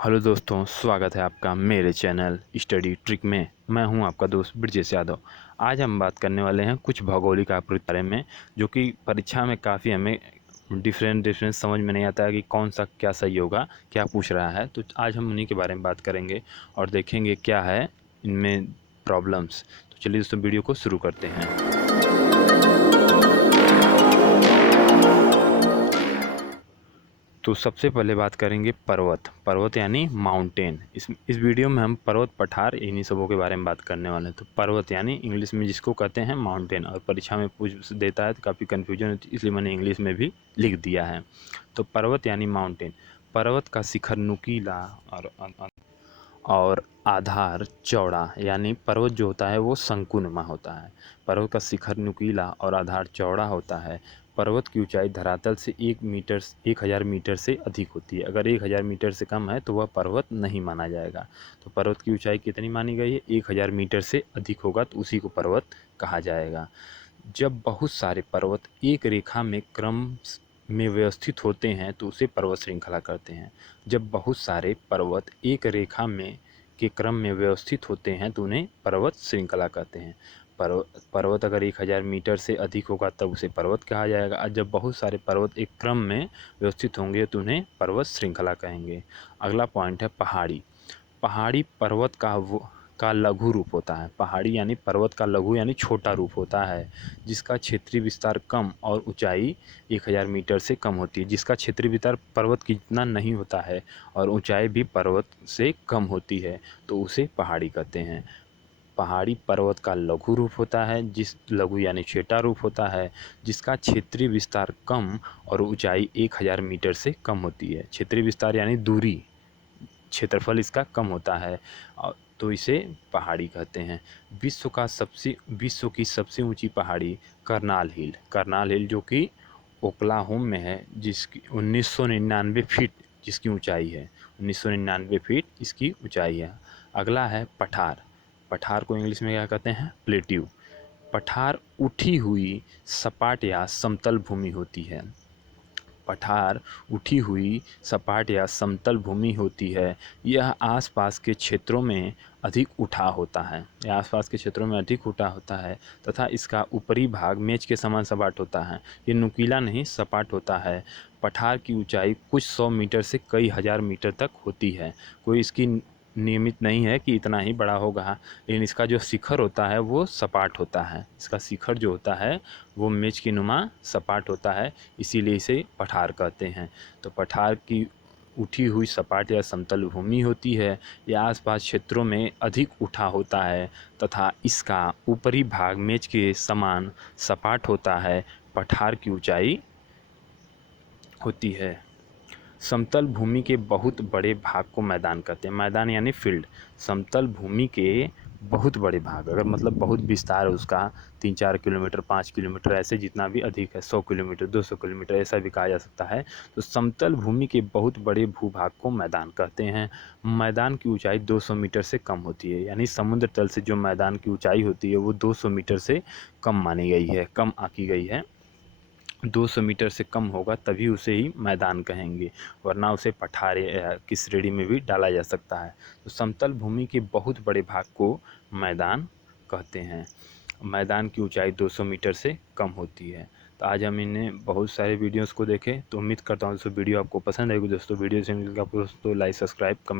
Hello दोस्तों, स्वागत है आपका मेरे चैनल स्टडी ट्रिक में। मैं हूं आपका दोस्त ब्रजेश यादव। आज हम बात करने वाले हैं कुछ भौगोलिक आकृति के बारे में, जो कि परीक्षा में काफ़ी हमें डिफरेंट समझ में नहीं आता है कि कौन सा क्या सही होगा, क्या पूछ रहा है। तो आज हम उन्हीं के बारे में बात करेंगे और देखेंगे क्या है इनमें प्रॉब्लम्स। तो चलिए दोस्तों, वीडियो को शुरू करते हैं। तो सबसे पहले बात करेंगे पर्वत यानी माउंटेन। इस वीडियो में हम पर्वत, पठार, इन्हीं सबों के बारे में बात करने वाले हैं। तो पर्वत यानी इंग्लिश में जिसको कहते हैं माउंटेन, और परीक्षा में पूछ देता है तो काफ़ी कन्फ्यूजन होती है, इसलिए मैंने इंग्लिश में भी लिख दिया है। तो पर्वत यानी माउंटेन। पर्वत का शिखर नुकीला और आधार चौड़ा, यानी पर्वत जो होता है वो शंकुनुमा होता है। पर्वत का शिखर नुकीला और आधार चौड़ा होता है। पर्वत की ऊंचाई धरातल से 1000 मीटर से अधिक होती है। अगर 1000 मीटर से कम है तो वह पर्वत नहीं माना जाएगा। तो पर्वत की ऊंचाई कितनी मानी गई है? 1000 मीटर से अधिक होगा तो उसी को पर्वत कहा जाएगा। जब बहुत सारे पर्वत एक रेखा में क्रम में व्यवस्थित होते हैं तो उसे पर्वत श्रृंखला कहते हैं। जब बहुत सारे पर्वत एक रेखा में के क्रम में व्यवस्थित होते हैं तो उन्हें पर्वत श्रृंखला कहते हैं। पर्वत अगर 1000 मीटर से अधिक होगा तब उसे पर्वत कहा जाएगा, और जब बहुत सारे पर्वत एक क्रम में व्यवस्थित होंगे तो उन्हें पर्वत श्रृंखला कहेंगे। अगला पॉइंट है पहाड़ी। पहाड़ी पर्वत का लघु रूप होता है। पहाड़ी यानी पर्वत का लघु यानी छोटा रूप होता है, जिसका क्षेत्रीय विस्तार कम और ऊंचाई 1000 मीटर से कम होती है। जिसका क्षेत्रीय विस्तार पर्वत की जितना नहीं होता है और ऊंचाई भी पर्वत से कम होती है तो उसे पहाड़ी कहते हैं। पहाड़ी पर्वत का लघु रूप होता है, जिस लघु यानी छोटा रूप होता है, जिसका क्षेत्रीय विस्तार कम और ऊंचाई 1000 मीटर से कम होती है। क्षेत्रीय विस्तार यानी दूरी, क्षेत्रफल इसका कम होता है, तो इसे पहाड़ी कहते हैं। विश्व की सबसे ऊंची पहाड़ी करनाल हिल जो कि ओक्लाहोमा में है, जिसकी 1999 फीट जिसकी ऊंचाई है। 1999 फीट इसकी ऊंचाई है। अगला है पठार। पठार को इंग्लिश में क्या कहते हैं? प्लेट्यू। पठार उठी हुई सपाट या समतल भूमि होती है। पठार उठी हुई सपाट या समतल भूमि होती है। यह आसपास के क्षेत्रों में अधिक उठा होता है। तथा इसका ऊपरी भाग मेज के समान सपाट होता है। ये नुकीला नहीं, सपाट होता है। पठार की ऊंचाई कुछ 100 मीटर से कई हज़ार मीटर तक होती है। कोई इसकी नियमित नहीं है कि इतना ही बड़ा होगा, लेकिन इसका जो शिखर होता है वो सपाट होता है। इसका शिखर जो होता है वो मेज की नुमा सपाट होता है, इसीलिए इसे पठार कहते हैं। तो पठार की उठी हुई सपाट या समतल भूमि होती है। यह आसपास क्षेत्रों में अधिक उठा होता है तथा इसका ऊपरी भाग मेज के समान सपाट होता है। पठार की ऊंचाई होती है। समतल भूमि के बहुत बड़े भाग को मैदान कहते हैं। मैदान यानी फील्ड। समतल भूमि के बहुत बड़े भाग, अगर मतलब बहुत विस्तार है उसका, 3-4 किलोमीटर, 5 किलोमीटर, ऐसे जितना भी अधिक है, 100 किलोमीटर, 200 किलोमीटर, ऐसा भी कहा जा सकता है। तो समतल भूमि के बहुत बड़े भूभाग को मैदान कहते हैं। मैदान की ऊंचाई 200 मीटर से कम होती है, यानी समुद्र तल से जो मैदान की ऊंचाई होती है वो 200 मीटर से कम मानी गई है, कम आंकी गई है। 200 मीटर से कम होगा तभी उसे ही मैदान कहेंगे, वरना उसे पठार की श्रेणी में भी डाला जा सकता है। तो समतल भूमि के बहुत बड़े भाग को मैदान कहते हैं। मैदान की ऊंचाई 200 मीटर से कम होती है। तो आज हम इन्हें बहुत सारे वीडियोस को देखें। तो उम्मीद करता हूँ दोस्तों वीडियो आपको पसंद आएगी। दोस्तों वीडियो से आपको दोस्तों लाइक, सब्सक्राइब, कमेंट